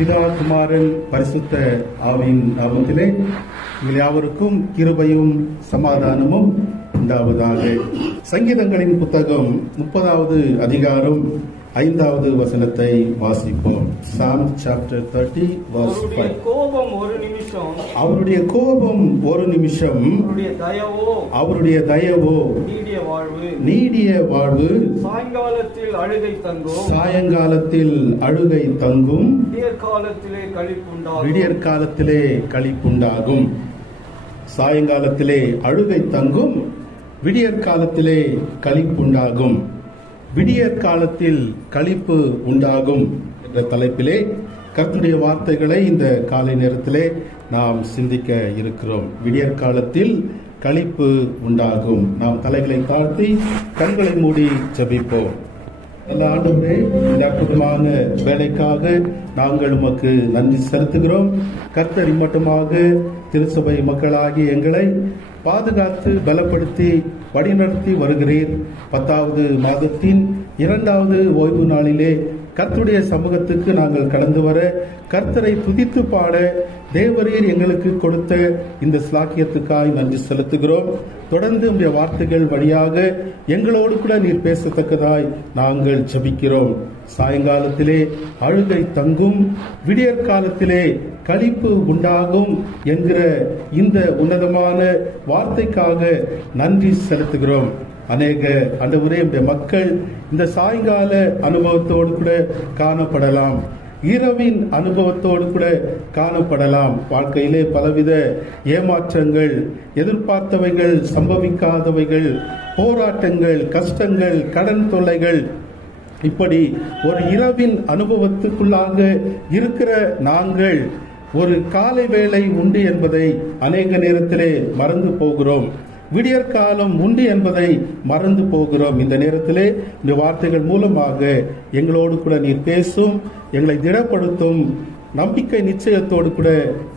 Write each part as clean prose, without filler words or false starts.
பிதா, குமாரன், பரிசுத்த ஆவியின் நாமத்திலே உங்கள் யாவருக்கும் கிருபையும் சமாதானமும் உண்டாவதாக. சங்கீதங்களின் புத்தகம் 30வது அதிகாரம் 5வது வசனத்தை வாசிப்போம். Psalm chapter 30 verse 5. அவருடைய கோபம் ஒரு நிமிஷம், அவருடைய தயவோ நீடிய வாழ்வு. சாயங்காலத்தில் அழுகை தங்கும், விடியற்காலத்திலே களிப்புண்டாகும். சாயங்காலத்திலே அழுகை தங்கும், விடியற்காலத்திலே களிப்புண்டாகும். விடியற்காலத்தில் களிப்பு உண்டாகும் என்ற தலைப்பிலே கர்த்தருடைய வார்த்தைகளை இந்த காலை நேரத்திலே நாம் சிந்திக்க இருக்கிறோம். விடியற்காலத்தில் களிப்பு உண்டாகும். நாம் தலைகளை தாழ்த்தி கண்களை மூடி ஜெபிப்போம். நல்ல ஆண்டவரே, இந்த அற்புதமான வேலைக்காக நாங்கள் உமக்கு நன்றி செலுத்துகிறோம். கர்த்தர் இம்மட்டுமாக திருச்சபை மக்களாகிய எங்களை பாதுகாத்து பலப்படுத்தி வழிநடத்தி வருகிறீர். 10வது மாதத்தின் 2வது ஓய்வு நாளிலே கர்த்தருடைய சமூகத்துக்கு நாங்கள் கடந்து வர, கர்த்தரை துதித்து பாட தேவரீர் எங்களுக்கு கொடுத்த இந்த ஸ்லாக்கியத்துக்காய் நன்றி செலுத்துகிறோம். தொடர்ந்து உங்களுடைய வார்த்தைகள் வழியாக எங்களோடு கூட நீர் பேசத்தக்கதாய் நாங்கள் ஜெபிக்கிறோம். சாயங்காலத்திலே அழுகை தங்கும், விடியற்காலத்திலே களிப்பு உண்டாகும் என்கிற இந்த உன்னதமான வார்த்தைக்காக நன்றி செலுத்துகிறோம். அநேக ஆண்டவரே, இந்த மக்கள் இந்த சாயங்கால அனுபவத்தோடு கூட காணப்படலாம், இரவின் அனுபவத்தோடு கூட காணப்படலாம். வாழ்க்கையிலே பலவித ஏமாற்றங்கள், எதிர்பார்த்தவைகள் சம்பவிக்காதவைகள், போராட்டங்கள், கஷ்டங்கள், கடன் தொல்லைகள், இப்படி ஒரு இரவின் அனுபவத்துக்குள்ளாக இருக்கிற நாங்கள் ஒரு காலை வேளை உண்டு என்பதை அநேக நேரத்திலே மறந்து போகிறோம். விடியற்காலம் உண்டு என்பதை மறந்து போகிறோம். இந்த நேரத்திலே இந்த வார்த்தைகள் மூலமாக எங்களோடு கூட நீர் பேசும், எங்களை திடப்படுத்தும், நம்பிக்கை நிச்சயத்தோடு கூட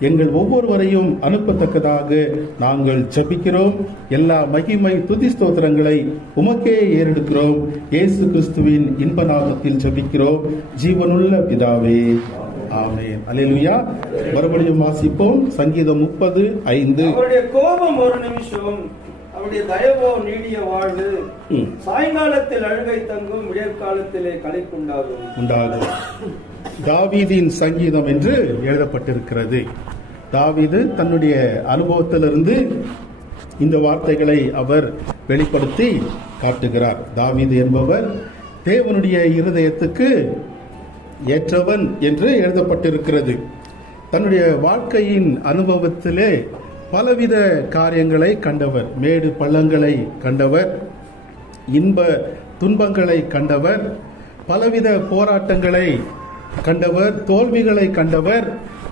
எங்கள் ஒவ்வொருவரையும் அனுப்பத்தக்கதாக நாங்கள் ஜெபிக்கிறோம். எல்லா மகிமை துதி ஸ்தோத்திரங்களை உமக்கே ஏறெடுக்கிறோம். இயேசு கிறிஸ்துவின் இன்ப நாமத்தில் ஜெபிக்கிறோம் ஜீவனுள்ள பிதாவே, ஆமென். அல்லேலூயா. மறுபடியும் வாசிப்போம். சங்கீதம் 30:5. அவருடைய கோபம் ஒரு நிமிஷம், அவருடைய தயவோ நீடிய வாழ்வு. சாயங்காலத்தில் அழுகை தங்கும், விடியற்காலத்திலே களிப்புண்டாகும். தாவீதின் சங்கீதம் என்று எழுதப்பட்டிருக்கிறது. தாவீது தன்னுடைய அனுபவத்திலிருந்து இந்த வார்த்தைகளை அவர் வெளிப்படுத்தி காட்டுகிறார். தாவீது என்பவர் தேவனுடைய இருதயத்துக்கு ஏற்றவன் என்று எழுதப்பட்டிருக்கிறது. தன்னுடைய வாழ்க்கையின் அனுபவத்திலே பலவித காரியங்களை கண்டவர், மேடு பள்ளங்களை கண்டவர், இன்ப துன்பங்களை கண்டவர், பலவித போராட்டங்களை கண்டவர், தோல்விகளை கண்டவர்,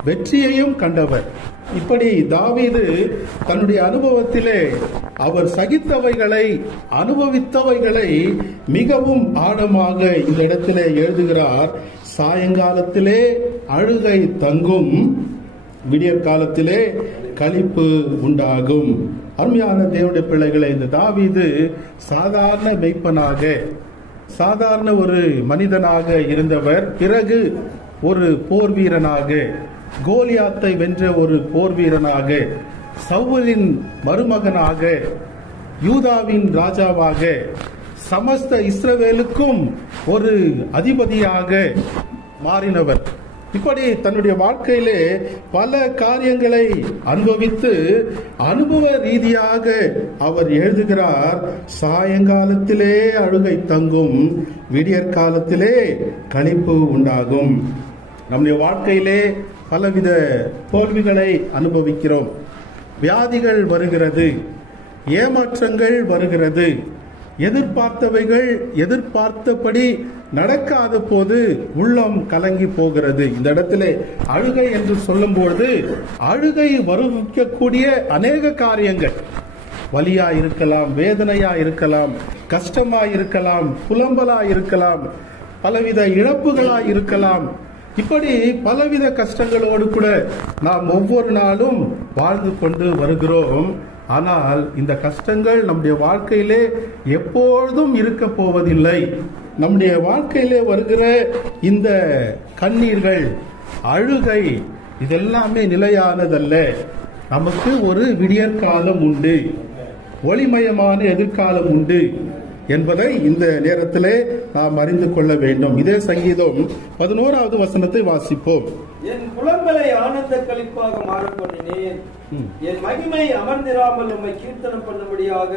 வெற்றியையும் கண்டவர். இப்படி தாவீது தன்னுடைய அனுபவத்திலே அவர் சகித்தவைகளை, அனுபவித்தவைகளை மிகவும் ஆழமாக இந்த இடத்திலே எழுதுகிறார். சாயங்காலத்திலே அழுகை தங்கும், விடியற்காலத்திலே களிப்பு உண்டாகும். அருமையான தேவனுடைய பிள்ளைகளை, இந்த தாவீது சாதாரண மெய்ப்பனாக, சாதாரண ஒரு மனிதனாக இருந்தவர். பிறகு ஒரு போர் வீரனாக, கோலியாத்தை வென்ற ஒரு போர் வீரனாக, சவுலின் மருமகனாக, யூதாவின் ராஜாவாக, சமஸ்த இஸ்ரவேலுக்கும் ஒரு அதிபதியாக மாறினவர். இப்படி தன்னுடைய வாழ்க்கையிலே பல காரியங்களை அனுபவித்து அனுபவ ரீதியாக அவர் எழுதுகிறார். சாயங்காலத்திலே அழுகை தங்கும், விடியற்காலத்திலே களிப்பு உண்டாகும். நம்முடைய வாழ்க்கையிலே பலவித தோல்விகளை அனுபவிக்கிறோம். வியாதிகள் வருகிறது, ஏமாற்றங்கள் வருகிறது, எதிர்பார்த்தவைகள் எதிர்பார்த்தபடி நடக்காத போது உள்ளம் கலங்கி போகிறது. இந்த இடத்திலே அழுகை என்று சொல்லும்போது அழுகை வருவிக்கக்கூடிய அநேக காரியங்கள், வலியா இருக்கலாம், வேதனையா இருக்கலாம், கஷ்டமா இருக்கலாம், புலம்பலா இருக்கலாம், பலவித இழப்புகளா இருக்கலாம். இப்படி பலவித கஷ்டங்களோடு கூட நாம் ஒவ்வொரு நாளும் வாழ்ந்து கொண்டு வருகிறோம். ஆனால் இந்த கஷ்டங்கள் நம்முடைய வாழ்க்கையிலே எப்பொழுதும் இருக்க போவதில்லை. நம்முடைய வாழ்க்கையிலே வருகிற இந்த கண்ணீர்கள், அழுகை இதெல்லாமே நிலையானதல்ல. நமக்கு ஒரு விடியற்காலம் உண்டு, ஒளிமயமான எதிர்காலம் உண்டு என்பதை இந்த நேரத்திலே நாம் அறிந்து கொள்ள வேண்டும். இதே சங்கீதம் 11வது வசனத்தை வாசிப்போம். என் புலம்பலை ஆனந்த களிப்பாக மாற பண்ணினேன், என் மகிமை அமர்ந்திராமல் உம்மை கீர்த்தனம் பண்ணும்படியாக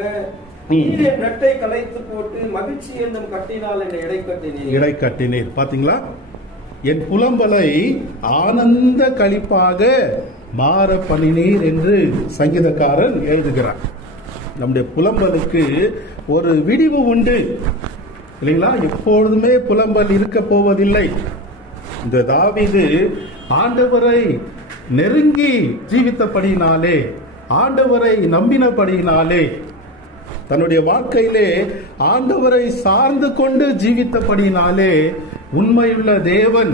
நீர் என் நட்டை கலைத்து போட்டு மகிழ்ச்சி என்னும் கட்டினால் என்னை இடை கட்டினீர். பாத்தீங்களா? என் புலம்பலை ஆனந்த களிப்பாக மாற பண்ணினீர் என்று சங்கீதக்காரன் எழுதுகிறார். நம்முடைய புலம்பலுக்கு ஒரு விடிவு உண்டு இல்லைங்களா? எப்பொழுதுமே புலம்பல் இருக்க போவதில்லை. இந்த தாவீது ஆண்டவரை நெருங்கி ஜீவித்தபடியினாலே, ஆண்டவரை நம்பினபடியினாலே, தன்னுடைய வாழ்க்கையிலே ஆண்டவரை சார்ந்து கொண்டு ஜீவித்தபடியினாலே உண்மையுள்ள தேவன்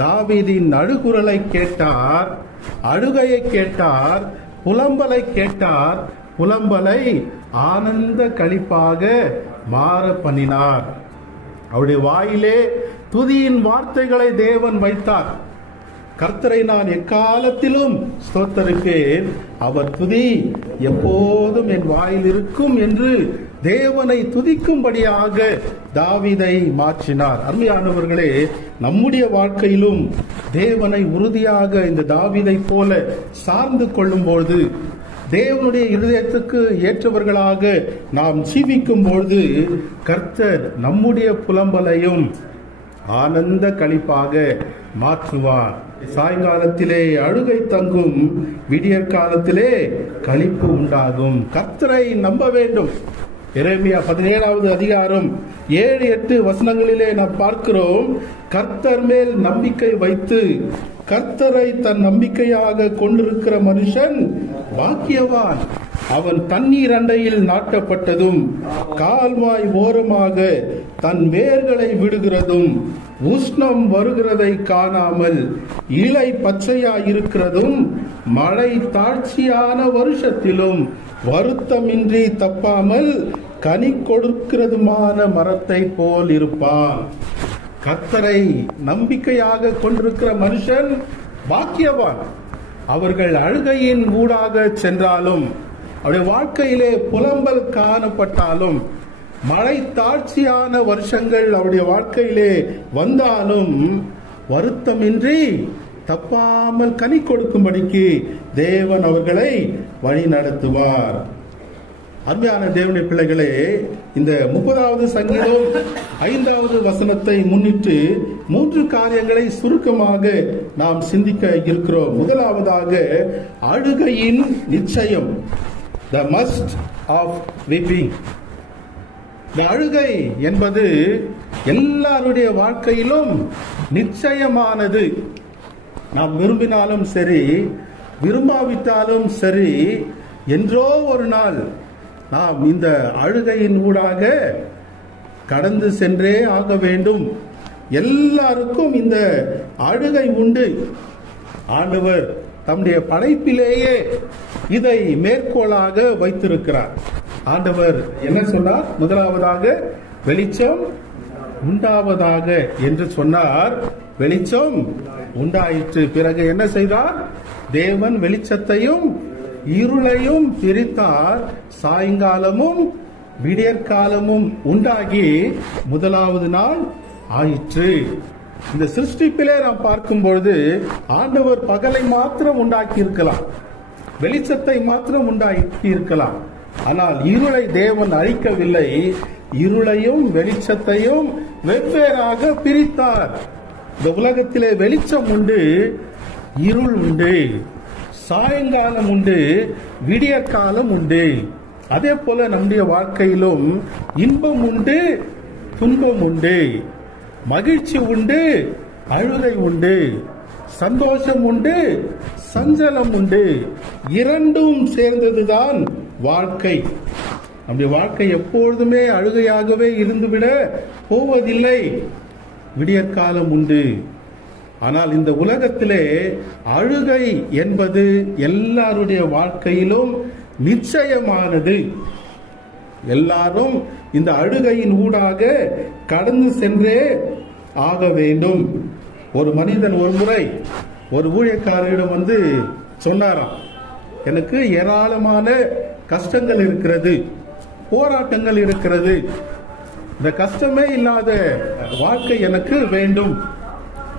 தாவீதின் அழுகுரலை கேட்டார், அழுகையை கேட்டார், புலம்பலை கேட்டார். புலம்பலை ஆனந்த களிப்பாக மாற பண்ணினார். அவருடைய வாயிலே துதியின் வார்த்தைகளை தேவன் வைத்தார். கர்த்தரை நான் எக்காலத்திலும் ஸ்தோத்தரிப்பேன், அவர் துதி எப்போதும் என் வாயில் இருக்கும் என்று தேவனை துதிக்கும்படியாக தாவீதை மாற்றினார். அருமையானவர்களே, நம்முடைய வாழ்க்கையிலும் தேவனை உறுதியாக இந்த தாவீதை போல சார்ந்து கொள்ளும்போது, தேவனுடைய இருதயத்துக்கு ஏற்றவர்களாக நாம் ஜீவிக்கும் பொழுது, கர்த்தர் நம்முடைய புலம்பலையும் ஆனந்த களிப்பாக மாற்றுவார். சாயங்காலத்திலே அழுகை தங்கும், விடியற் காலத்திலே களிப்பு உண்டாகும். கர்த்தரை நம்ப வேண்டும். எரேமியா 17வது அதிகாரம் 7-8 வசனங்களிலே நாம் பார்க்கிறோம். கர்த்தர் மேல் நம்பிக்கை வைத்து கர்த்தரை தன் நம்பிக்கையாக கொண்டிருக்கிற மனுஷன் பாக்கியவான். அவன் தண்ணீர் அண்டையில் நாட்டப்பட்டதும் கால்வாய் ஓரமாக தன் வேர்களை விடுகிறதும் உஷ்ணம் வருகிறதை காணாமல் இலை பச்சையாயிருக்கிறதும் மழை தாழ்ச்சியான வருஷத்திலும் வருத்தமின்றி தப்பாமல் கனி கொடுக்கிறதுமான மரத்தை போல் இருப்பான். கர்த்தரை நம்பிக்கையாக கொண்டிருக்கிற மனுஷன் பாக்கியவான். அவர்கள் அழுகையின் ஊடாக சென்றாலும், அவருடைய வாழ்க்கையிலே புலம்பல் காணப்பட்டாலும், மழை தாழ்ச்சியான வருஷங்கள் அவருடைய வாழ்க்கையிலே வந்தாலும் வருத்தமின்றி தப்பாமல் கனி கொடுக்கும்படிக்கு தேவன் அவர்களை வழி நடத்துவார். அருமையான தேவனுடைய பிள்ளைகளே, இந்த 30வது சங்கீதம் 5வது வசனத்தை முன்னிட்டு 3 காரியங்களை சுருக்கமாக நாம் சிந்திக்க இருக்கிறோம். முதலாவதாக, அழுகையின் நிச்சயம், the must of weeping. இந்த அழுகை என்பது எல்லாருடைய வாழ்க்கையிலும் நிச்சயமானது. நாம் விரும்பினாலும் சரி, விரும்பாவிட்டாலும் சரி, என்றோ ஒரு நாள் நாம் இந்த அழுகையின் ஊடாக கடந்து சென்றே ஆக வேண்டும். எல்லாருக்கும் இந்த அழுகை உண்டு. ஆண்டவர் தம்முடைய படைப்பிலேயே இதை மேற்கோளாக வைத்திருக்கிறார். ஆண்டவர் என்ன சொன்னார்? முதலாவதாக வெளிச்சம் உண்டாவதாக என்று சொன்னார். வெளிச்சம் உண்டாயிற்று. பிறகு என்ன செய்தார்? தேவன் வெளிச்சத்தையும் இருளையும் பிரித்தார். சாயங்காலமும் விடியற்காலமும் உண்டாகி முதலாவது நாள் ஆயிற்று. இந்த சிருஷ்டிப்பிலே நாம் பார்க்கும் பொழுது ஆண்டவர் பகலை மாத்திரம் உண்டாக்கி இருக்கலாம், வெளிச்சத்தை மாத்திரம் உண்டாக்கி இருக்கலாம். ஆனால் இருளை தேவன் அழிக்கவில்லை. இருளையும் வெளிச்சத்தையும் வெவ்வேறாக பிரித்தார். இந்த உலகத்திலே வெளிச்சம் உண்டு, இருள் உண்டு, சாயங்காலம் உண்டு, விடியற்காலம் உண்டு. அதே போல நம்முடைய வாழ்க்கையிலும் இன்பம் உண்டு, துன்பம் உண்டு, மகிழ்ச்சி உண்டு, அழுகை உண்டு, சந்தோஷம் உண்டு, சஞ்சலம் உண்டு. இரண்டும் சேர்ந்ததுதான் வாழ்க்கை. நம்முடைய வாழ்க்கை எப்பொழுதுமே அழுகையாகவே இருந்துவிட போவதில்லை. விடியற்காலம் உண்டு. ஆனால் இந்த உலகத்திலே அழுகை என்பது எல்லாருடைய வாழ்க்கையிலும் நிச்சயமானது. எல்லாரும் இந்த அழுகையின் ஊடாக கடந்து சென்றே ஆக வேண்டும். ஒரு மனிதன் ஒரு முறை ஒரு ஊழியக்காரரிடம் வந்து சொன்னாராம், எனக்கு ஏராளமான கஷ்டங்கள் இருக்கிறது, போராட்டங்கள் இருக்கிறது, இந்த கஷ்டமே இல்லாத வாழ்க்கை எனக்கு வேண்டும்,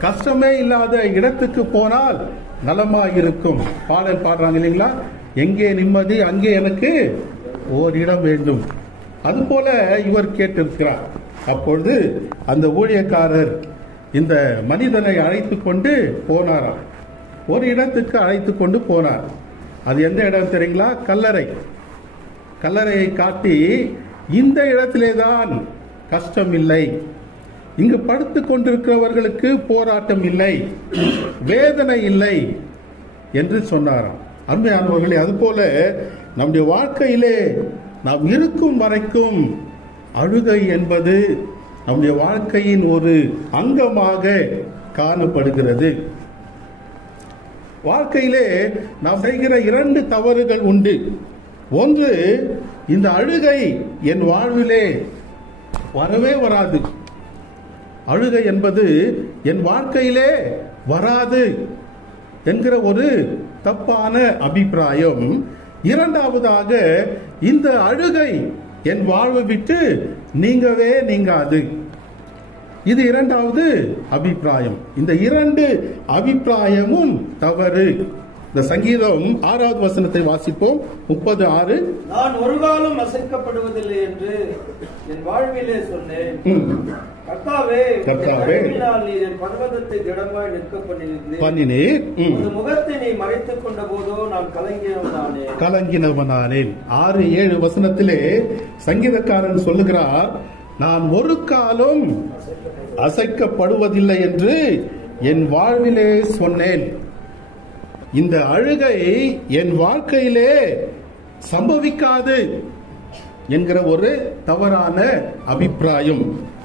கஷ்டமே இல்லாத இடத்துக்கு போனால் நலமாக இருக்கும். பாடல் பாடுறாங்க இல்லைங்களா, எங்கே நிம்மதி அங்கே எனக்கு ஓரிடம் வேண்டும். அதுபோல இவர் கேட்டிருக்கிறார். அப்பொழுது அந்த ஊழியக்காரர் இந்த மனிதனை அழைத்து கொண்டு போனாராம். ஒரு இடத்துக்கு அழைத்து கொண்டு போனார். அது எந்த இடம் தெரியுங்களா? கல்லறை. கல்லறையை காட்டி, இந்த இடத்திலே தான் கஷ்டம் இல்லை, இங்கு படுத்து கொண்டிருக்கிறவர்களுக்கு போராட்டம் இல்லை, வேதனை இல்லை என்று சொன்னாராம். அருமையானவர்களே, அதுபோல நம்முடைய வாழ்க்கையிலே நாம் இருக்கும் வரைக்கும் அழுகை என்பது நம்முடைய வாழ்க்கையின் ஒரு அங்கமாக காணப்படுகிறது. வாழ்க்கையிலே நாம் செய்கிற 2 தவறுகள் உண்டு. ஒன்று, இந்த அழுகை என் வாழ்விலே வரவே வராது, அழுகை என்பது என் வாழ்க்கையிலே வராது என்கிற ஒரு தப்பான அபிப்பிராயம். இரண்டாவதாக, இந்த அழுகை என் வாழ்வை விட்டு நீங்கவே நீங்காது. இது இரண்டாவது அபிப்பிராயம். இந்த 2 அபிப்பிராயமும் தவறு. இந்த சங்கீதம் 6வது வசனத்தை வாசிப்போம். 36. நான் ஒரு காலம் அசைக்கப்படுவதில்லை என்று என் வாழ்விலே சொன்னேன். கர்த்தாவே, நீர் என் பர்வதத்தை திடமாய் நிற்க பண்ணினீர். உமது முகத்தை நீ மறைத்துக் கொண்ட போதோ நான் கலங்கினவனானேன். 6-7 வசனத்திலே சங்கீதக்காரன் சொல்லுகிறார், நான் ஒரு காலம் அசைக்கப்படுவதில்லை என்று என் வாழ்விலே சொன்னேன். இந்த அழுகை என் வாழ்க்கையிலே சம்பவிக்காது என்கிற ஒரு தவறான அபிப்பிராயம்.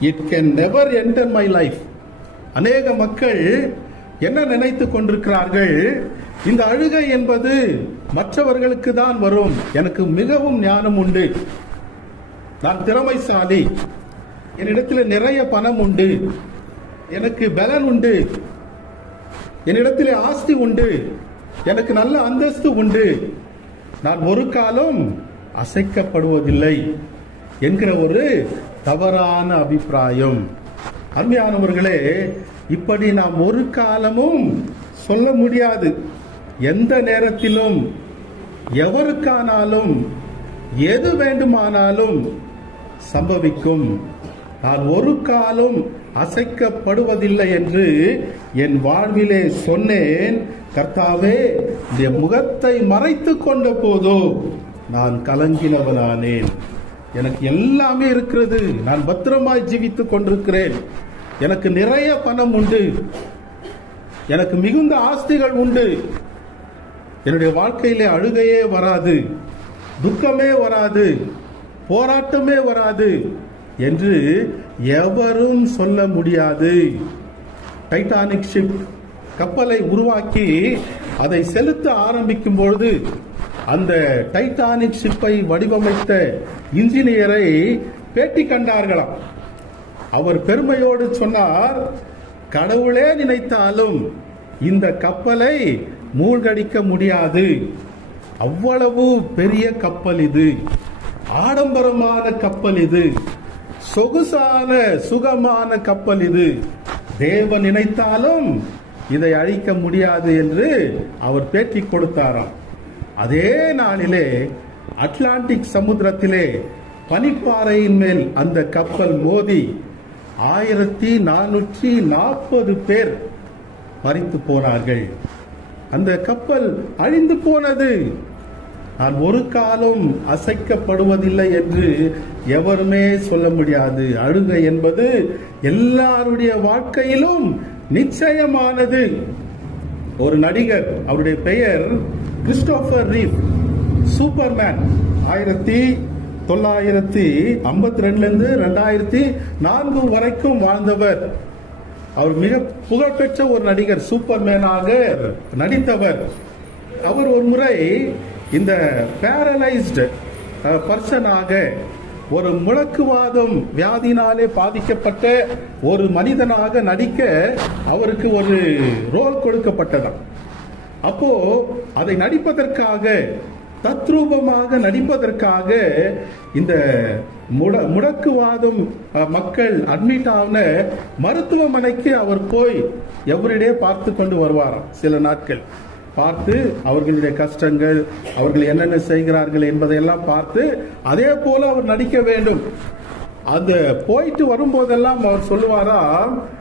It can never enter my life. அநேக மக்கள் என்ன நினைத்துக் கொண்டிருக்கிறார்கள், இந்த அழுகை என்பது மற்றவர்களுக்கு தான் வரும், எனக்கு மிகவும் ஞானம் உண்டு, நான் திறமைசாலி, என்னிடத்தில் நிறைய பணம் உண்டு, எனக்கு பலன் உண்டு, என்னிடத்தில் ஆஸ்தி உண்டு, எனக்கு நல்ல அந்தஸ்து உண்டு, நான் ஒரு காலம் அசைக்கப்படுவதில்லை என்கிற ஒரு தவறான அபிப்பிராயம். அருமையானவர்களே, இப்படி நாம் ஒரு காலமும் சொல்ல முடியாது. எந்த நேரத்திலும் எவருக்கானாலும் எது வேண்டுமானாலும் சம்பவிக்கும். நான் ஒரு காலம் அசைக்கப்படுவதில்லை என்று என் வாழ்விலே சொன்னேன். கர்த்தாவே, இந்த முகத்தை மறைத்துக் கொண்ட போதோ நான் கலங்கினவனானேன். எனக்கு எல்லாமே இருக்கிறது, நான் பத்திரமாய் ஜீவித்துக் கொண்டிருக்கிறேன், எனக்கு நிறைய பணம் உண்டு, எனக்கு மிகுந்த ஆஸ்திகள் உண்டு, என்னுடைய வாழ்க்கையிலே அழுகையே வராது, துக்கமே வராது, போராட்டமே வராது என்று எவரும் சொல்ல முடியாது. டைட்டானிக் ஷிப் கப்பலை உருவாக்கி அதை செலுத்த ஆரம்பிக்கும் பொழுது அந்த டைட்டானிக் ஷிப்பை வடிவமைத்த இன்ஜினியரை பேட்டி கண்டார்களாம். அவர் பெருமையோடு சொன்னார், கடவுளே நினைத்தாலும் இந்த கப்பலை மூழ்கடிக்க முடியாது, அவ்வளவு பெரிய கப்பல் இது, ஆடம்பரமான கப்பல் இது, சொகுசான சுகமான கப்பல் இது, தேவன் நினைத்தாலும் இதை அழிக்க முடியாது என்று அவர் பேட்டி கொடுத்தாராம். அதே நாளிலே அட்லாண்டிக் சமுத்திரத்திலே பனிப்பாறையின் மேல் அந்த கப்பல் மோதி 1440 பேர் மரித்து போனார்கள். அந்த கப்பல் அழிந்து போனது. நான் ஒரு காலம் அசைக்கப்படுவதில்லை என்று எவருமே சொல்ல முடியாது. அழுகை என்பது எல்லாருடைய வாழ்க்கையிலும் நிச்சயமானது. ஒரு நடிகர், அவருடைய பெயர் கிறிஸ்டோபர் ரீவ், சூப்பர்மேன், 1952 2004 வரைக்கும் வாழ்ந்தவர். அவர் மிக புகழ்பெற்ற ஒரு நடிகர், சூப்பர்மேனாக நடித்தவர். அவர் ஒரு முறை இந்த பேரலைஸ்டு பர்சனாக ஒரு முடக்குவாதம் வியாதினாலே பாதிக்கப்பட்ட ஒரு மனிதனாக நடிக்க அவருக்கு ஒரு ரோல் கொடுக்கப்பட்டதாம். அப்போ அதை நடிப்பதற்காக, தத்ரூபமாக நடிப்பதற்காக இந்த முடக்குவாதம் மக்கள் அட்மிட் ஆன மருத்துவமனைக்கு அவர் போய் எவரிடே பார்த்து கொண்டு வருவாராம். சில நாட்கள் பார்த்து அவர்களுடைய கஷ்டங்கள், அவர்கள் என்னென்ன செய்கிறார்கள் என்பதையெல்லாம் பார்த்து அதே போல அவர் நடிக்க வேண்டும். அந்த போயிட்டு வரும்போதெல்லாம் அவர் சொல்லுவாரா,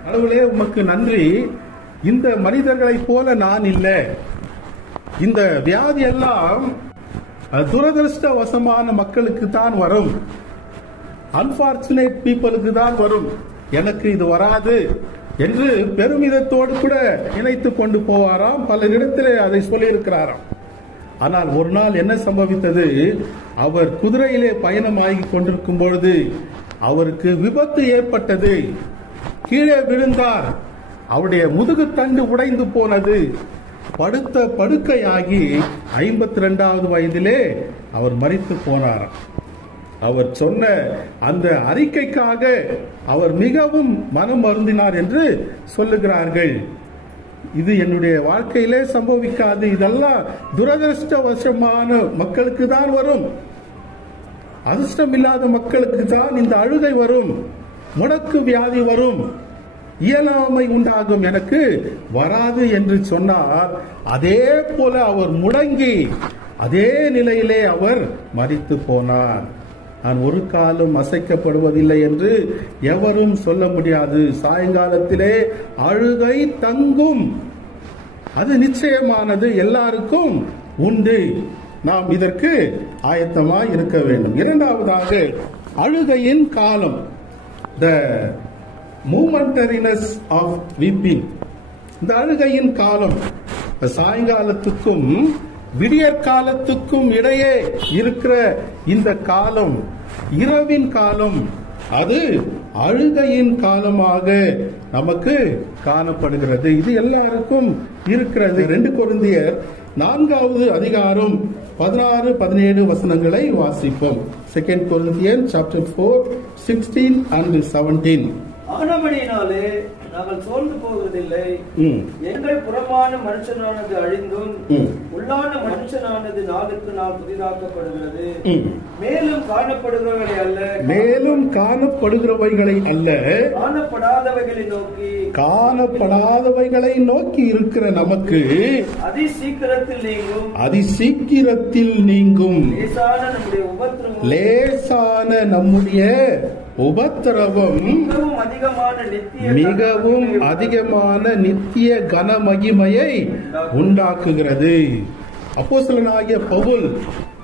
கடவுளே உமக்கு நன்றி, இந்த மனிதர்களைப் போல நான் இல்லை. இந்த வியாதி எல்லாம் துரதிருஷ்டவசமான மக்களுக்கு தான் வரும், அன்பார்ச்சுனேட் பீப்புளுக்கு தான் வரும், எனக்கு இது வராது என்று பெருமிதத்தோடு கூட நினைத்துக் கொண்டு போவாராம். பலரிடத்திலே அதை சொல்லியிருக்கிறாராம். ஆனால் ஒரு நாள் என்ன சம்பவித்தது, அவர் குதிரையிலே பயணமாகி கொண்டிருக்கும் பொழுது அவருக்கு விபத்து ஏற்பட்டது. கீழே விழுந்தார், அவருடைய முதுகுத்தண்டு உடைந்து போனது. படுத்த படுக்கையாகி 52வது வயதிலே அவர் மரித்து போனாராம். அவர் சொன்ன அந்த அறிக்கைக்காக அவர் மிகவும் மனம் வருந்தினார் என்று சொல்லுகிறார்கள். இது என்னுடைய வாழ்க்கையிலே சம்பவிக்காது, இதெல்லாம் துரதிருஷ்டவசமான மக்களுக்கு தான் வரும், அதிர்ஷ்டம் இல்லாத மக்களுக்கு தான் இந்த அழுகை வரும், முடக்கு வியாதி வரும், இயலாமை உண்டாகும், எனக்கு வராது என்று சொன்னார். அதே போல அவர் முடங்கி அதே நிலையிலே அவர் மரித்து போனார். நான் ஒரு காலம் அசைக்கப்படுவதில்லை என்று எவரும் சொல்ல முடியாது. சாயங்காலத்திலே அழுகை தங்கும், அது நிச்சயமானது, எல்லாருக்கும் உண்டு. நாம் இதற்கு ஆயத்தமாய் இருக்க வேண்டும். இரண்டாவதாக அழுகையின் காலம், த மூமெண்டரினஸ் ஆஃப் வீப்பிங். இந்த அழுகையின் காலம் சாயங்காலத்துக்கும் விடியற்காலத்துக்கும் இடையே இருக்கிற இந்த காலம், இரவின் காலம், அது அழுகையின் காலமாக நமக்கு காணப்படுகிறது. இது எல்லாருக்கும் இருக்கிறது. 2 கொரிந்தியர் 4வது அதிகாரம் 16, 17 வசனங்களை வாசிப்போம். 2 Corinthians chapter 4, 16 and 17. ஆனபடியினாலே நாங்கள் சோர்ந்து போவதில்லை. எங்கள் புறமான மனுஷனானது அழிந்தும் உள்ளான மனுஷனானது நாளுக்கு நாள் புதிதாக்கப்படுகிறது. மேலும் காணப்படுகிறவைகளை அல்ல, காணப்படாதவைகளை நோக்கி இருக்கிற நமக்கு அதிசீக்கிரத்தில் நீங்கும் லேசான நம்முடைய உபத்திரவம் மிகவும் அதிகமான நித்திய கன மகிமையை உண்டாக்குகிறது. அப்போஸ்தலனாகிய பவுல்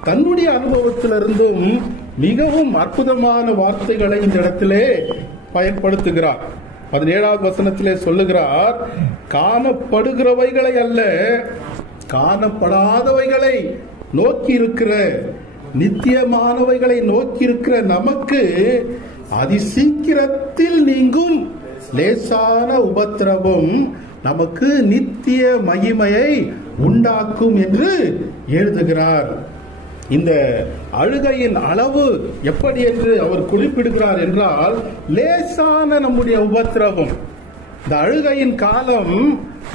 தன்னுடைய அனுபவத்திலிருந்தும் மிகவும் அற்புதமான வார்த்தைகளை இந்த இடத்திலே பயன்படுத்துகிறார். 17வது வசனத்திலே சொல்லுகிறார், காணப்படுகிறவைகளை அல்ல, காணப்படாதவைகளை நோக்கி இருக்கிற, நித்தியமானவைகளை நோக்கி இருக்கிற நமக்கு அதிசீக்கிரத்தில் நீங்கும் லேசான உபத்திரவம் நமக்கு நித்திய மகிமையை உண்டாக்கும் என்று எழுதுகிறார். இந்த அழுகையின் அளவு எப்படி என்று அவர் குறிப்பிடுகிறார் என்றால், லேசான நம்முடைய உபத்திரவம். இந்த அழுகையின் காலம்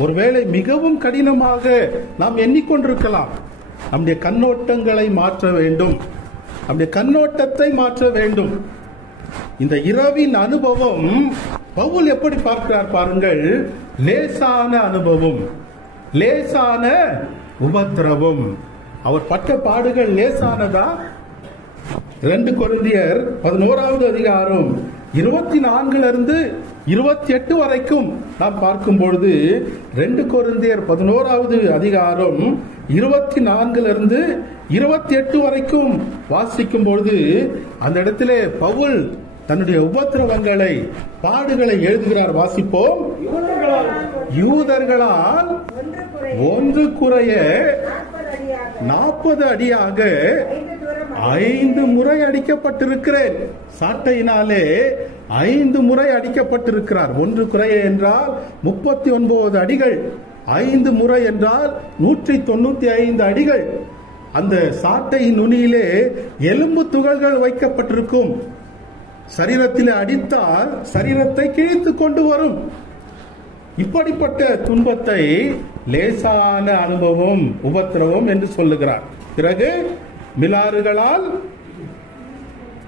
ஒருவேளை மிகவும் கடினமாக நாம் எண்ணிக்கொண்டிருக்கலாம். நம்முடைய கண்ணோட்டங்களை மாற்ற வேண்டும், நம்முடைய கண்ணோட்டத்தை மாற்ற வேண்டும். இந்த இரவின் அனுபவம் பவுல் எப்படி பார்க்கிறார் பாருங்கள். லேசான அனுபவம், லேசான உபத்திரவம். அவர் பட்ட பாடுகள் லேசானதா? 2 கொரிந்தியர் 11வது அதிகாரம் 24 28 வரைக்கும் நாம் பார்க்கும் பொழுது, 2 கொரிந்தியர் 11வது அதிகாரம் 24 28 வரைக்கும் வாசிக்கும் பொழுது அந்த இடத்திலே பவுல் தன்னுடைய உபத்திரவங்களை, பாடுகளை எழுதுகிறார். வாசிப்போம். யூதர்களால் ஒன்று குறைய 40 அடியாக 5 முறை அடிக்கப்பட்டிருக்கிறேன். சாட்டையினாலே 5 முறை அடிக்கப்பட்டிருக்கிறார். 1 குறைய என்றால் 39 அடிகள், 5 முறை என்றால் 195 அடிகள். அந்த சாட்டை நுனியிலே எலும்பு துகள்கள் வைக்கப்பட்டிருக்கும். சரீரத்திலே அடித்தால் சரீரத்தை கிழித்து கொண்டு வரும். இப்படிப்பட்ட துன்பத்தை லேசான அனுபவம், உபத்திரவம் என்று சொல்லுகிறார். பிறகு மிலாறுகளால்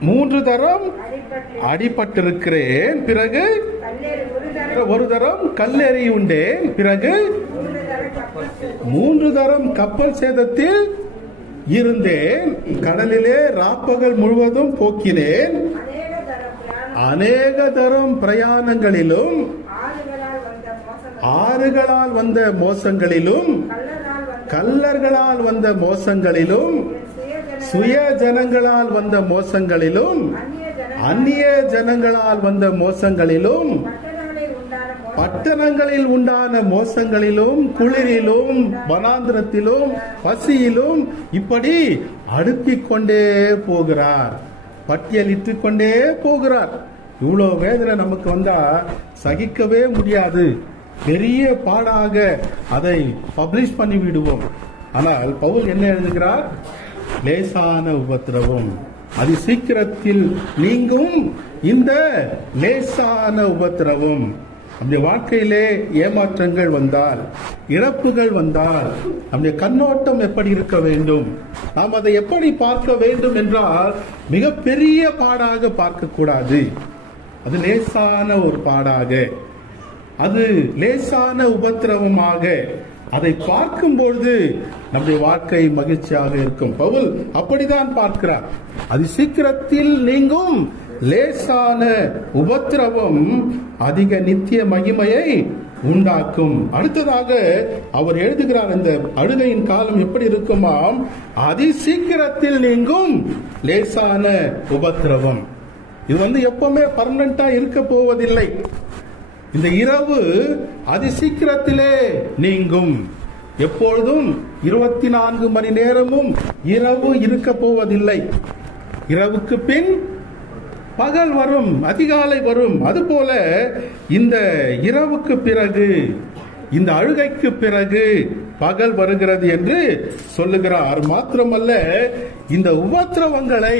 3 தரம் அடிபட்டிருக்கிறேன், பிறகு 1 தரம் கல்லெறி உண்டேன், பிறகு 3 தரம் கப்பல் சேதத்தில் இருந்தேன், கடலிலே ராப்பகல் முழுவதும் போக்கினேன், அநேக தரம் பிரயாணங்களிலும், ஆறுகளால் வந்த மோசங்களிலும், கல்லர்களால் வந்த மோசங்களிலும், சுய ஜனங்களால் வந்த மோசங்களிலும், அந்நிய ஜனங்களால் வந்த மோசங்களிலும், பட்டணங்களில் உண்டான மோசங்களிலும், குளிரிலும், வனாந்திரத்திலும், பசியிலும், இப்படி அடுக்கிக் கொண்டே போகிறார், பட்டியலிட்டுக் கொண்டே போகிறார். இவ்வளவு வேதனை நமக்கு வந்தா சகிக்கவே முடியாது. பெரிய பாடாக அதை பப்ளிஷ் பண்ணி விடுவோம். ஆனால் பவுல் என்ன எழுதுகிறார்? லேசான உபத்திரவம் அது சீக்கிரத்தில் நீங்கும். இந்த லேசான உபத்திரவம் நம்முடைய வாழ்க்கையிலே ஏமாற்றங்கள் வந்தால், இழப்புகள் வந்தால், நம்முடைய கண்ணோட்டம் எப்படி இருக்க வேண்டும், நாம் அதை எப்படி பார்க்க வேண்டும் என்றால் மிகப்பெரிய பாடாக பார்க்க கூடாது. அது லேசான ஒரு பாடாக, அது லேசான உபத்திரவமாக அதை பார்க்கும் பொழுது நம்முடைய வாழ்க்கை மகிழ்ச்சியாக இருக்கும். பவுல் அப்படிதான் பார்க்கிறார். அது சீக்கிரத்தில் நீங்கும் லேசான உபத்திரவம் அதிக நித்திய மகிமையை உண்டாக்கும். அடுத்ததாக அவர் எழுதுகிறார், இந்த அழுகையின் காலம் எப்படி இருக்குமாம்? அதி சீக்கிரத்தில் நீங்கும் லேசான உபத்திரவம். இது எப்பவுமே பர்மனண்டா இருக்க போவதில்லை. இந்த இரவு அதி சீக்கிரத்திலே நீங்கும். எப்பொழுதும் 24 மணி நேரமும் இரவு இருக்க போவதில்லை. இரவுக்கு பின் பகல் வரும், அதிகாலை வரும். அதுபோல இந்த இரவுக்கு பிறகு, இந்த அழுகைக்கு பிறகு பகல் வருகிறது என்று சொல்லுகிறார். மாத்திரமல்ல, இந்த உபத்திரவங்களை,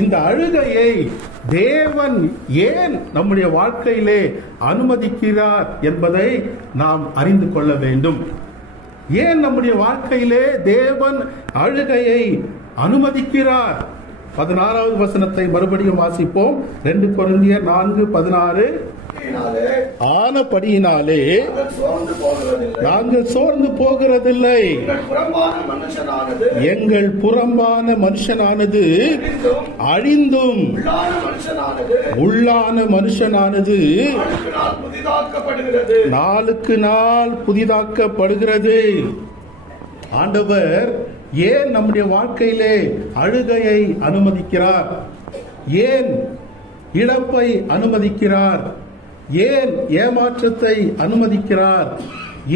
இந்த அழுகையை தேவன் ஏன் நம்முடைய வாழ்க்கையிலே அனுமதிக்கிறார் என்பதை நாம் அறிந்து கொள்ள வேண்டும். ஏன் நம்முடைய வாழ்க்கையிலே தேவன் அழுகையை அனுமதிக்கிறார்? 16வது வசனத்தை மறுபடியும் வாசிப்போம். 2 கொரிந்தியர் 4:16. ஆனபடியினாலே நாங்கள் சோர்ந்து போகிறதில்லை. எங்கள் புறம்பான மனுஷனானது அழிந்தும் உள்ளான மனுஷனானது நாளுக்கு நாள் புதிதாக்கப்படுகிறது. ஆண்டவர் ஏன் நம்முடைய வாழ்க்கையிலே அழுகையை அனுமதிக்கிறார்? ஏன் இழப்பை அனுமதிக்கிறார்? ஏன் ஏமாற்றத்தை அனுமதிக்கிறார்?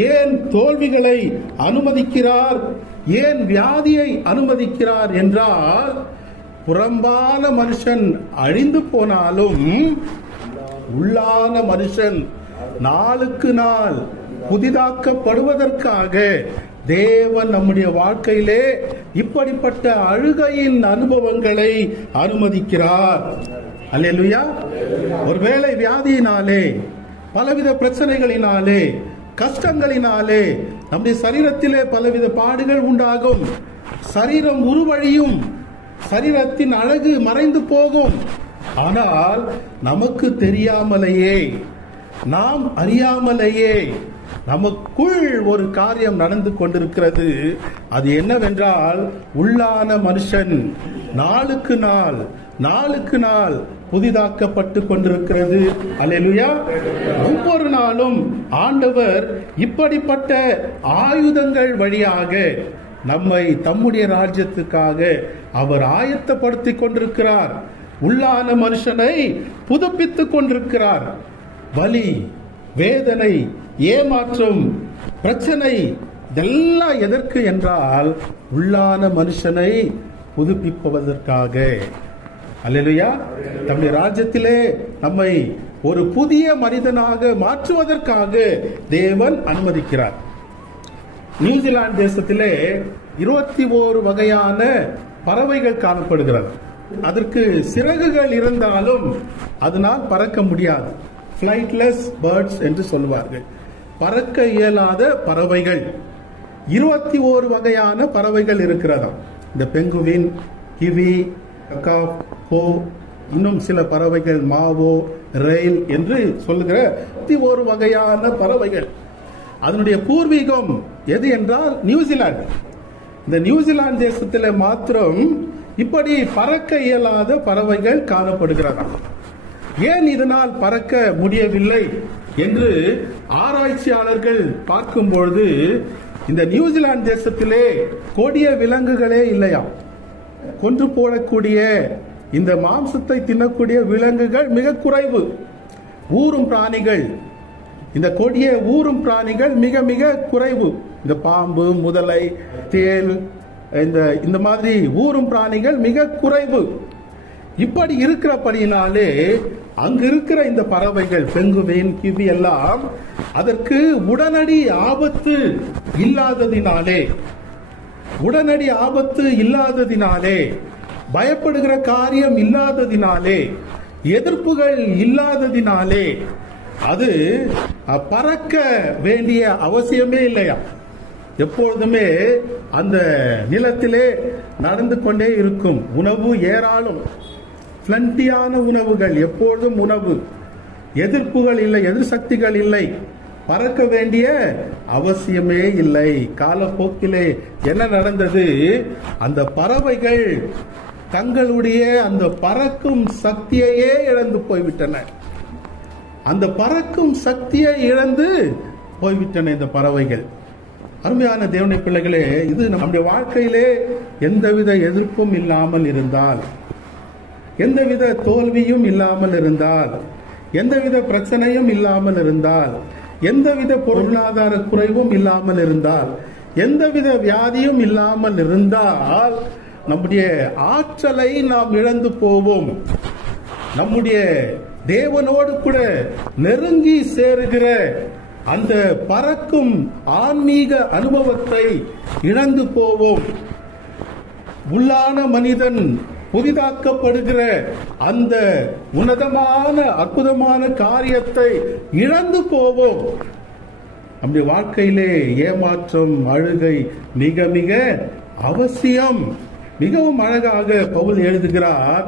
ஏன் தோல்விகளை அனுமதிக்கிறார்? ஏன் வியாதியை அனுமதிக்கிறார் என்றால், புறம்பான மனுஷன் அழிந்து போனாலும் உள்ளான மனுஷன் நாளுக்கு நாள் புதிதாக்கப்படுவதற்காக தேவன் நம்முடைய வாழ்க்கையிலே இப்படிப்பட்ட அழுகையின் அனுபவங்களை அனுமதிக்கிறார். அல்லேலூயா. ஒருவேளை வியாதியினாலே, பலவித பிரச்சனைகளினாலே, கஷ்டங்களினாலே நம்முடைய சரீரத்திலே பலவித பாடுகள் உண்டாகும். சரீரம் உருவழியும், சரீரத்தின் அழகு மறைந்து போகும். ஆனால் நமக்கு தெரியாமலேயே, நாம் அறியாமலேயே நமக்குள் ஒரு காரியம் நடந்து கொண்டிருக்கிறது. அது என்னவென்றால், உள்ளான மனுஷன் நாளுக்கு நாள் நாளுக்கு நாள் புதிதாக்கப்பட்டு கொண்டிருக்கிறது. அல்லேலூயா. ஒவ்வொரு நாளும் ஆண்டவர் இப்படிப்பட்ட ஆயுதங்கள் வழியாக நம்மை தம்முடைய ராஜ்யத்துக்காக அவர் ஆயத்தப்படுத்திக் கொண்டிருக்கிறார். உள்ளான மனுஷனை புதுப்பித்துக் கொண்டிருக்கிறார். வலி, வேதனை, ஏமாற்றம், பிரச்சனை இதெல்லாம் எதற்கு என்றால், உள்ளான மனுஷனை புதுப்பிப்பதற்காக. அல்லேலூயா. தம்முடைய ராஜ்யத்திலே நம்மை ஒரு புதிய மனிதனாக மாற்றுவதற்காக தேவன் அனுமதிக்கிறார். நியூசிலாந்து தேசத்திலே 21 வகையான பறவைகள் காணப்படுகிறது. அதற்கு சிறகுகள் இருந்தாலும் அதனால் பறக்க முடியாது. ஃபிளைட்லெஸ் பேர்ட்ஸ் என்று சொல்வார்கள். பறக்க இயலாத பறவைகள் 21 வகையான பறவைகள் இருக்கிறதா. இந்த பெங்குவின், கிவி, கக்காபோ, இன்னும் சில பறவைகள், மாவோ, ரெயில் என்று சொல்லுகிற 21 வகையான பறவைகள். அதனுடைய பூர்வீகம் எது என்றால் நியூசிலாந்து. இந்த நியூசிலாந்து தேசத்தில் மாத்திரம் இப்படி பறக்க இயலாத பறவைகள் காணப்படுகிறதா. ஏன் இதனால் பறக்க முடியவில்லை என்று ஆராய்ச்சியாளர்கள் பார்க்கும்பொழுது இந்த நியூசிலாந்து தேசத்திலே கொடிய விலங்குகளே இல்லையா. கொன்று போடக்கூடிய இந்த மாംசத்தை தின்னக்கூடிய விலங்குகள் மிக குறைவு. ஊரும் பிராணிகள், இந்த கொடிய ஊரும் பிராணிகள் மிக மிக குறைவு. இந்த பாம்பு, முதலை, தேல், இந்த மாதிரி ஊரும் பிராணிகள் மிக குறைவு. இப்படி இருக்கிறபடியினாலே அங்கு இருக்கிற இந்த பறவைகள், பெங்குவின், கிவி எல்லாம் அதற்கு உடனடி ஆபத்து இல்லாததினாலே பயப்படுகிற காரியம் இல்லாததினாலே, எதிர்ப்புகள் இல்லாததினாலே அது பறக்க வேண்டிய அவசியமே இல்லையா. எப்பொழுதுமே அந்த நிலத்திலே நடந்து கொண்டே இருக்கும். உணவு ஏராளம், பிளண்டியான உணவுகள், எப்பொழுதும் உணவு. எதிர்ப்புகள் இல்லை, எதிர் சக்திகள் இல்லை, பறக்க வேண்டிய அவசியமே இல்லை. காலப்போக்கிலே என்ன நடந்தது? அந்த பறவைகள் தங்களுடைய அந்த பறக்கும் சக்தியையே இழந்து போய்விட்டன. அந்த பறக்கும் சக்தியை இழந்து போய்விட்டன இந்த பறவைகள். அருமையான தேவனுடைய பிள்ளைகளே, இது நம்முடைய வாழ்க்கையிலே எந்தவித எதிர்ப்பும் இல்லாமல் இருந்தால், எந்தவித தோல்வியும் இல்லாமல் இருந்தால், எந்தவித பிரச்சனையும் இல்லாமல் இருந்தால், எந்தவித பொருளாதார குறைவும் இல்லாமல் இருந்தால், எந்தவித வியாதியும் இல்லாமல் இருந்தால் நம்முடைய ஆற்றலை நாம் இழந்து போவோம். நம்முடைய தேவனோடு கூட நெருங்கி சேருகிற அந்த பறக்கும் ஆன்மீக அனுபவத்தை இழந்து போவோம். உள்ளான மனிதன் புதிதாக்கப்படுகிற அந்த உன்னதமான அற்புதமான காரியத்தை இழந்து போவோம். நம்முடைய வாழ்க்கையிலே ஏமாற்றம், அழுகை மிக மிக அவசியம். மிகவும் அழகாக பவுல் எழுதுகிறார்,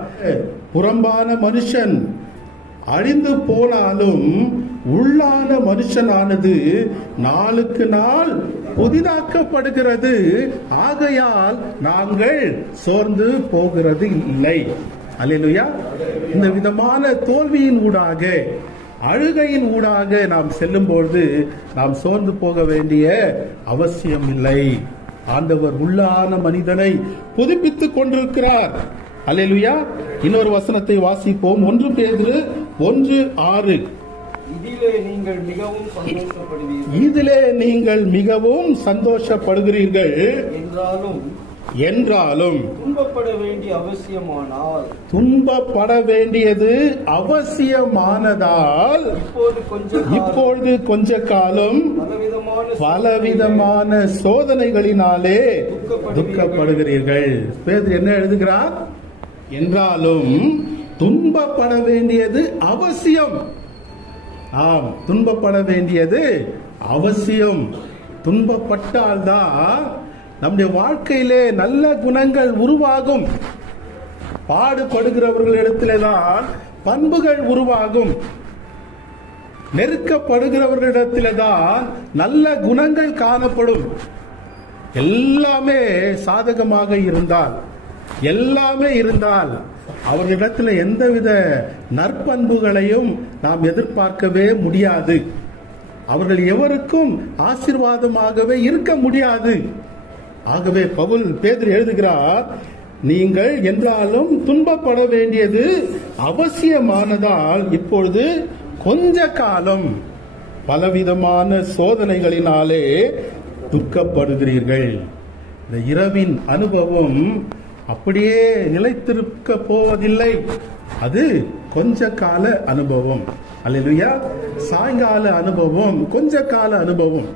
புறம்பான மனுஷன் அழிந்து போனாலும் உள்ளான மனுஷனானது நாளுக்கு நாள் புதிதாக்கப்படுகிறது. ஆகையால் நாங்கள் சோர்ந்து போகிறது இல்லை. அல்லேலூயா. இந்த விதமான தோல்வியின் ஊடாக, அழுகையின் ஊடாக நாம் செல்லும்போது நாம் சோர்ந்து போக வேண்டிய அவசியம் இல்லை. ஆண்டவர் உள்ளான மனிதனை புதுப்பித்துக் கொண்டிருக்கிறார். அல்லேலூயா. இன்னொரு வசனத்தை வாசிப்போம். 1 பேதுரு 1:6. இதிலே நீங்கள் மிகவும் சந்தோஷப்படுகிறீர்கள் என்றாலும் துன்பப்பட வேண்டியது அவசியமானதால் இப்பொழுது கொஞ்ச காலம் பலவிதமான சோதனைகளினாலே துக்கப்படுகிறீர்கள். பேதுரு என்ன எழுதுகிறார்? என்றாலும் துன்பப்பட வேண்டியது அவசியம். ஆம், துன்பப்பட வேண்டியது அவசியம். துன்பப்பட்டால்தான் நம்முடைய வாழ்க்கையிலே நல்ல குணங்கள் உருவாகும். பாடுபடுகிறவர்களிடத்தில்தான் பண்புகள் உருவாகும். நெருக்கப்படுகிறவர்களிடத்தில்தான் நல்ல குணங்கள் காணப்படும். எல்லாமே சாதகமாக இருந்தால், அவர்களிடத்தில் எந்தவித நற்பண்புகளையும் நாம் எதிர்பார்க்கவே முடியாது. அவர்கள் எவருக்கும் ஆசீர்வாதமாகவே இருக்க முடியாது. ஆகவே பேதுரு எழுதுகிறார், நீங்கள் என்றாலும் துன்பப்பட வேண்டியது அவசியமானதால் இப்பொழுது கொஞ்ச காலம் பலவிதமான சோதனைகளினாலே துக்கப்படுகிறீர்கள். இந்த இரவின் அனுபவம் அப்படியே நிலைத்திருக்க போவதில்லை. அது கொஞ்ச கால அனுபவம். அல்லேலூயா. சாயங்கால அனுபவம் கொஞ்ச கால அனுபவம்.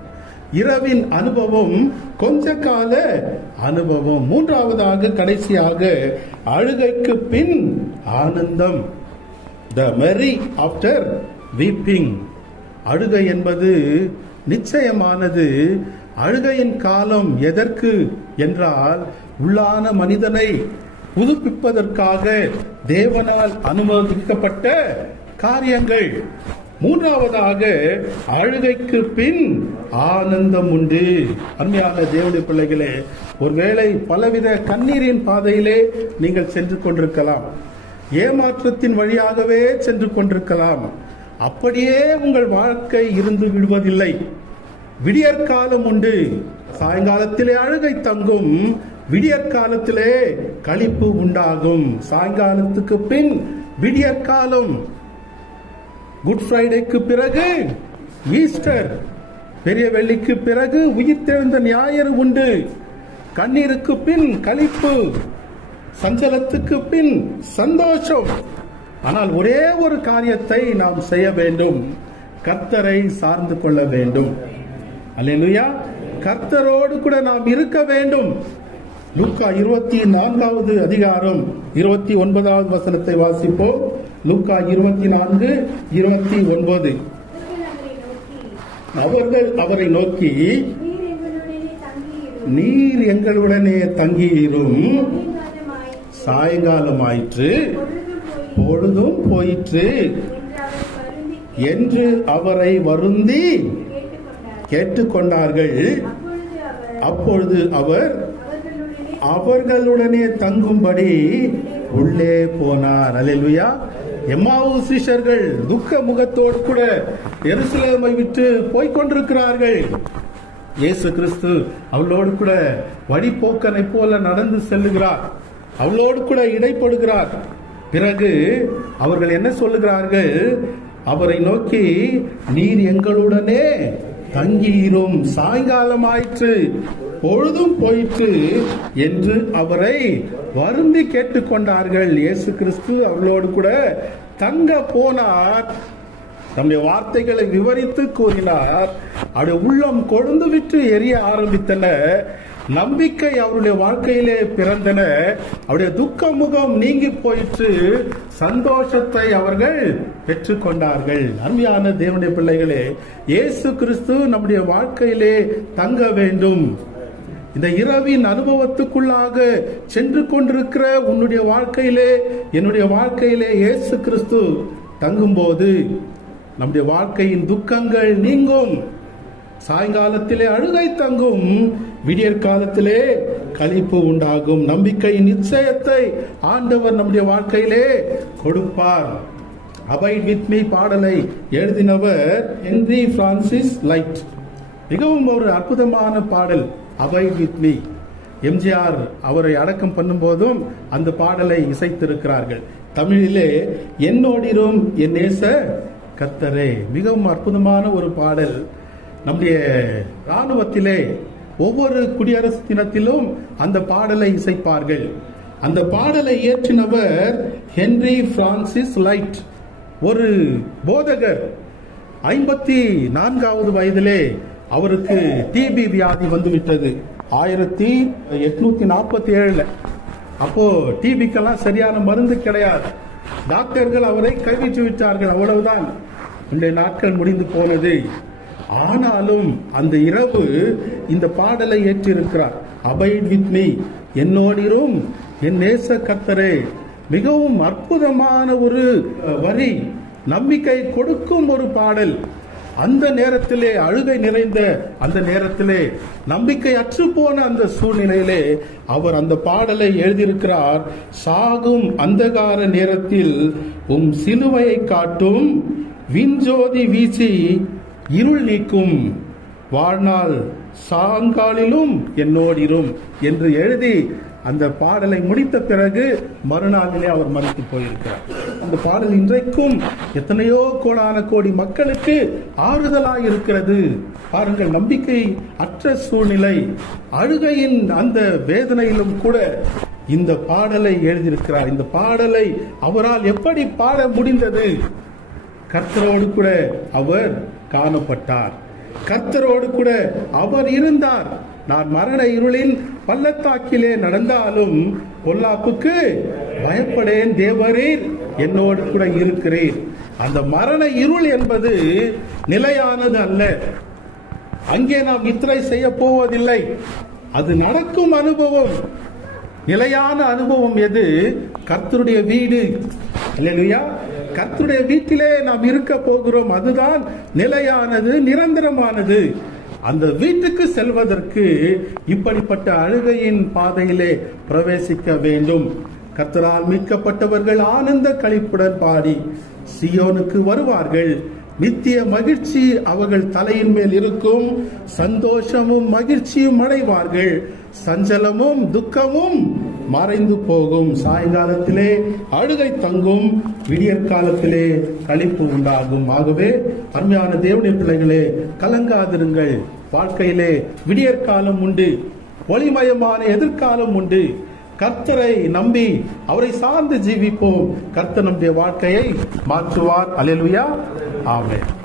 இரவின் அனுபவம் கொஞ்ச கால அனுபவம். மூன்றாவதாக கடைசியாக அழுகைக்கு பின் ஆனந்தம். The merry after weeping. அழுகை என்பது நிச்சயமானது. அழுகையின் காலம் எதற்கு என்றால் உள்ளான மனிதனை புதுப்பிப்பதற்காக தேவனால் அனுமதிக்கப்பட்ட காரியங்கள். மூன்றாவதாக அழுகைக்கு பின் ஆனந்தம் உண்டு. அருமையான தேவனுடைய பிள்ளைகளே, ஒருவேளை பலவித கண்ணீரின் பாதையிலே நீங்கள் சென்று கொண்டிருக்கலாம், ஏமாற்றத்தின் வழியாகவே சென்று கொண்டிருக்கலாம். அப்படியே உங்கள் வாழ்க்கை இருந்து விடுவதில்லை. விடியற்காலம் உண்டு. சாயங்காலத்திலே அழுகை தங்கும், விடியற்காலத்திலே களிப்பு உண்டாகும். சாயங்காலத்துக்கு பின் விடியற்காலம். குட் ஃப்ரைடேக்கு பிறகு ஈஸ்டர், பெரிய வெள்ளிக்கு பிறகு உயிர்த்தெழுந்த ஞாயிறு உண்டு. கண்ணீருக்கு பின் களிப்பு, சஞ்சலத்துக்கு பின் சந்தோஷம். ஆனால் ஒரே ஒரு காரியத்தை நாம் செய்ய வேண்டும், கர்த்தரை சார்ந்து கொள்ள வேண்டும். அல்லேலூயா. கர்த்தரோடு கூட நாம் இருக்க வேண்டும். லூக்கா 24வது அதிகாரம் 29வது வசனத்தை வாசிப்போம். லூக்கா 24:29. அவர்கள் அவரை நோக்கி, நீர் எங்களுடனே தங்கியிரும், சாயங்காலமாயிற்று, பொழுதும் போயிற்று என்று அவரை வருந்தி கேட்டுக்கொண்டார்கள். அப்பொழுது அவர் அவர்களுடனே தங்கும்படி உள்ளே போனார். அல்லேலூயா. எம்மாவு சீஷர்கள் துக்க முகத்தோடு கூட எருசலேமை விட்டு போய்கொண்டிருக்கிறார்கள். இயேசு கிறிஸ்து அவளோடு கூட வழிபோக்கனை போல நடந்து செல்லுகிறார், அவளோடு கூட இடைப்படுகிறார். பிறகு அவர்கள் என்ன சொல்லுகிறார்கள்? அவரை நோக்கி, நீர் எங்களுடனே தங்கியிரும், சாயங்காலம் ஆயிற்று, பொழுதும் போயிற்று என்று அவரை வருந்தி கேட்டுக்கொண்டார்கள். இயேசு கிறிஸ்து அவளோடு கூட தங்க போனார். நம்முடைய வார்த்தைகளை விவரித்து கூறினார். அவருடைய உள்ளம் கொழுந்து விட்டு எரிய ஆரம்பித்தன. நம்பிக்கை அவருடைய வாழ்க்கையிலே பிறந்தன. அவருடைய துக்க முகம் நீங்கி போயிற்று. சந்தோஷத்தை அவர்கள் பெற்றுக்கொண்டார்கள். அருமையான தேவனுடைய பிள்ளைகளே, இயேசு கிறிஸ்து நம்முடைய வாழ்க்கையிலே தங்க வேண்டும். இந்த இரவின் அனுபவத்துக்குள்ளாக சென்று கொண்டிருக்கிற உன்னுடைய வாழ்க்கையிலே, என்னுடைய வாழ்க்கையிலே இயேசு கிறிஸ்து தங்கும்போது நம்முடைய வாழ்க்கையின் துக்கங்கள் நீங்கும். சாயங்காலத்திலே அழுகை தங்கும், விடியற்காலத்திலே களிப்பு உண்டாகும். நம்பிக்கையின் நிச்சயத்தை ஆண்டவர் நம்முடைய வாழ்க்கையிலே கொடுப்பார். அபைட் வித் மீ பாடலை எழுதினவர் ஹென்றி பிரான்சிஸ் லைட். மிகவும் ஒரு அற்புதமான பாடல், அபைட் வித் மீ. எம்ஜிஆர் அவரை அடக்கம் பண்ணும் போதும் அந்த பாடலை இசைத்திருக்கிறார்கள். தமிழிலே என்னோடிரும் என் நேச கர்த்தரே. மிகவும் அற்புதமான ஒரு பாடல். நம்முடைய ராணுவத்திலே ஒவ்வொரு குடியரசு தினத்திலும் அந்த பாடலை இசைப்பார்கள். அந்த பாடலை இயற்றினவர் ஹென்றி பிரான்சிஸ் லைட், ஒரு போதகர். 54வது வயதிலே அவருக்கு டிபி வியாதி வந்துவிட்டது 1847. அப்போ டிபிக்கெல்லாம் சரியான மருந்து கிடையாது. டாக்டர்கள் அவரை கைவிட்டு விட்டார்கள். அவ்வளவுதான், இந்த நாட்கள் முடிந்து போனது. ஆனாலும் அந்த இரவு இந்த பாடலை ஏற்றிருக்கிறார். அபைட் வித் மீ, என்னோடிரும் என் நேச கர்த்தரே. மிகவும் அற்புதமான ஒரு வரி, நம்பிக்கை கொடுக்கும் ஒரு பாடல். அந்த நேரத்திலே, அழுகை நிறைந்த அந்த நேரத்திலே, நம்பிக்கை அற்று போன அந்த சூழ்நிலையிலே அவர் அந்த பாடலை எழுதியிருக்கிறார். சாகும் அந்தகார நேரத்தில் உம் சிலுவையை காட்டும், விண்ஜோதி வீசி இருள் நீக்கும், வாழ்நாள் சாங்காலிலும் என்னோடிரும் என்று எழுதி அந்த பாடலை முடித்த பிறகு மறுநாளிலே அவர் மறித்து போயிருக்கிறார். அந்த பாடல் இன்றைக்கும் எத்தனையோ கோடான கோடி மக்களுக்கு ஆறுதலாய் இருக்கிறது. பாருங்கள், நம்பிக்கை அற்ற சூழ்நிலை, அழுகையின் அந்த வேதனையிலும் கூட இந்த பாடலை எழுதியிருக்கிறார். இந்த பாடலை அவரால் எப்படி பாட முடிந்தது? கர்த்தரோடு கூட அவர் காணப்பட்டார். கர்த்தரோடு கூட அவர் இருந்தார். நான் மரண இருளின் பள்ளத்தாக்கிலே நடந்தாலும் பொல்லாப்புக்கு பயப்படேன், தேவரீர் என்னோடு கூட இருக்கிறீர். அந்த மரண இருள் என்பது நிலையானது அல்ல. அங்கே நாம் நித்திரை செய்ய போவதில்லை. அது நடக்கும் அனுபவம். நிலையான அனுபவம் எது? கர்த்தருடைய வீடு. அல்லேலூயா. கர்த்தருடைய வீட்டிலே நாம் இருக்க போகிறோம். அதுதான் நிலையானது, நிரந்தரமானது. அந்த வீட்டுக்கு செல்வதற்கு இப்படிப்பட்ட அழுகையின் பாதையிலே பிரவேசிக்க வேண்டும். கர்த்தரால் மீட்கப்பட்டவர்கள் ஆனந்த களிப்புடன் பாடி சியோனுக்கு வருவார்கள். நித்திய மகிழ்ச்சி அவர்கள் தலையின் மேல் இருக்கும். சந்தோஷமும் மகிழ்ச்சியும் அடைவார்கள். சஞ்சலமும் துக்கமும் மறைந்து போகும். சாயங்காலத்திலே அழுகை தங்கும், விடியற் காலத்திலே களிப்பு உண்டாகும். ஆகவே அருமையான தேவனுடைய பிள்ளைகளே, கலங்காதிருங்கள். வாழ்க்கையிலே விடியற் காலம் உண்டு, ஒளிமயமான எதிர்காலம் உண்டு. கர்த்தரை நம்பி அவரை சார்ந்து ஜீவிப்போம். கர்த்தர் நம்முடைய வாழ்க்கையை மாற்றுவார். அல்லேலூயா. ஆமென்.